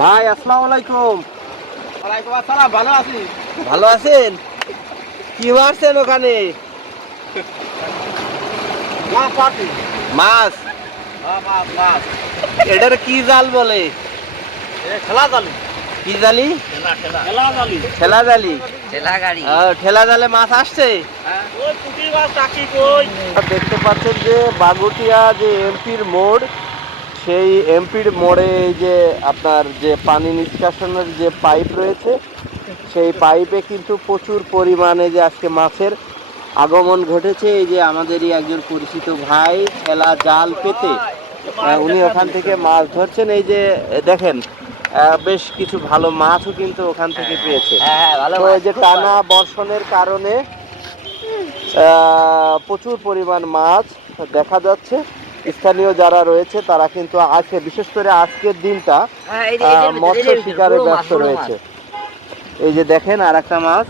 ভাই আসসালামু আলাইকুম। ওয়ালাইকুম আসসালাম, ভালো আছি। ভালো আছেন? কি মারছেন ওখানে? মাছ পাচ্ছি। মাছ? মাছ মাছ। এটার কি জাল বলে? খেলা জালি। কি জালি? খেলা জালি। ঠেলা জালি। ঠেলা গাড়ি। ঠেলা জালে মাছ আসছে। ওই পুঁটি মাছ টাকি কই। দেখতে পাচ্ছেন যে বাগুটিয়া যে এমপির মোড়, সেই এমপির মোড়ে এই যে আপনার যে পানি নিষ্কাশনের যে পাইপ রয়েছে, সেই পাইপে কিন্তু প্রচুর পরিমাণে যে আজকে মাছের আগমন ঘটেছে। এই যে আমাদেরই একজন পরিচিত ভাই ঠেলা জাল পেতে উনি ওখান থেকে মাছ ধরছেন। এই যে দেখেন বেশ কিছু ভালো মাছও কিন্তু ওখান থেকে পেয়েছে। ভালো তো এই যে টানা বর্ষণের কারণে প্রচুর পরিমাণ মাছ দেখা যাচ্ছে। স্থানীয় যারা রয়েছে তারা কিন্তু আছে, বিশেষ করে আজকের দিনটা মৎস্য শিকারে ব্যস্ত রয়েছে। এই যে দেখেন আর একটা মাছ।